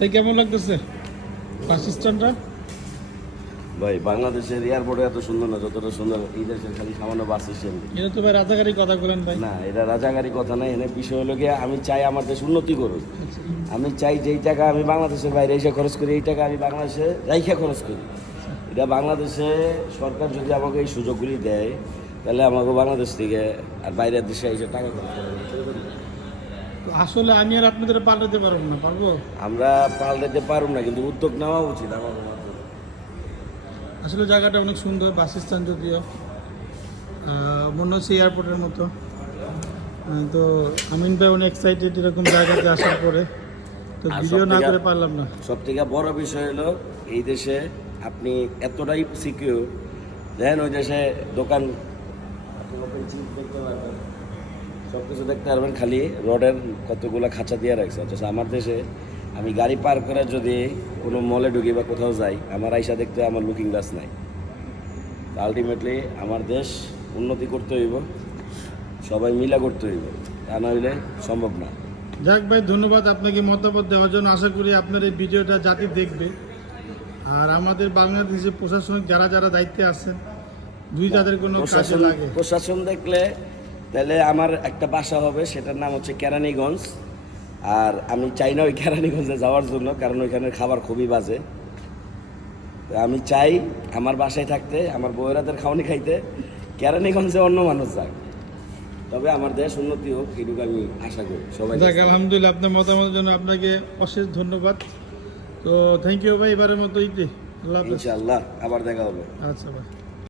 তাই কেমন লাগতেছে বাস স্ট্যান্ডটা? ভাই বাংলাদেশের এয়ারপোর্টে এত সুন্দর না যতটা সুন্দর এই দেশের খালি সামান্য বাস স্ট্যান্ড। এটা তো ভাই রাজাকারি কথা বলেন ভাই। না, এটা রাজাকারি কথা নাই। এখানে বিষয় হলো গিয়ে আমি চাই আমার দেশ উন্নতি করুক। আচ্ছা, আমি চাই যেই টাকা আমি বাংলাদেশের বাইরে এসে খরচ করি এই টাকা আমি বাংলাদেশে রাইখা খরচ করি। এটা বাংলাদেশে সরকার যদি আমাকে এই সুযোগগুলি দেয় তাহলে আমাকে বাংলাদেশ থেকে আর বাইরের দেশে এসে টাকা খরচ করা তো আসলে আমি আর আপনাদের পাল্টাতে পারবো না, পারবো? আমরা পাল্টাতে পারব না, কিন্তু উদ্যোগ নেওয়া উচিত আমাদের। আসলে জায়গাটা অনেক সুন্দর, বাস স্ট্যান্ড যদিও মনে হচ্ছে এয়ারপোর্টের মতো। তো আমিন ভাই অনেক এক্সাইটেড এরকম জায়গাতে আসার পরে, তো আর ভিডিও না সবথেকে- করে পারলাম না। সব থেকে বড় বিষয় হলো এই দেশে আপনি এতটাই সিকিউর, দেখেন ওই দেশে দোকান আপনি open চিপ দেখতে পারবেন, সব কিছু দেখতে পারবেন, খালি রডের কতগুলো খাঁচা দিয়ে রাখছে। অথচ আমার দেশে আমি গাড়ি পার করে যদি কোনো মলে ঢুকি বা কোথাও যাই, আমার আইসা দেখতে আমার লুকিং গ্লাস নাই। আলটিমেটলি আমার দেশ উন্নতি করতে হইব, সবাই মিলা করতে হইব, তা না হইলে সম্ভব না। যাক ভাই, ধন্যবাদ আপনাকে মতামত দেওয়ার জন্য। আশা করি আপনার এই ভিডিওটা জাতি দেখবে। আর আমাদের বাংলাদেশের প্রশাসনিক যারা যারা দায়িত্বে আছেন, যদি তাদের কোনো কাজে লাগে, প্রশাসন দেখলে তাহলে আমার একটা বাসা হবে, সেটার নাম হচ্ছে কেরানীগঞ্জ। আর আমি চাই না ওই কেরানীগঞ্জে যাওয়ার জন্য, কারণ ওইখানে খাবার খুবই বাজে। তো আমি চাই আমার বাসায় থাকতে, আমার বউরাদের খাওয়ানি খাইতে, কেরানীগঞ্জে অন্য মানুষ যাক, তবে আমার দেশ উন্নতি হোক, এটুকু আমি আশা করি সবাই। যাক আলহামদুলিল্লাহ, আপনার মতামতের জন্য আপনাকে অশেষ ধন্যবাদ। তো থ্যাংক ইউ ভাই, এবারের মতো ইতি। আল্লাহ হাফেজ। ইনশাআল্লাহ আবার দেখা হবে। আচ্ছা ভাই।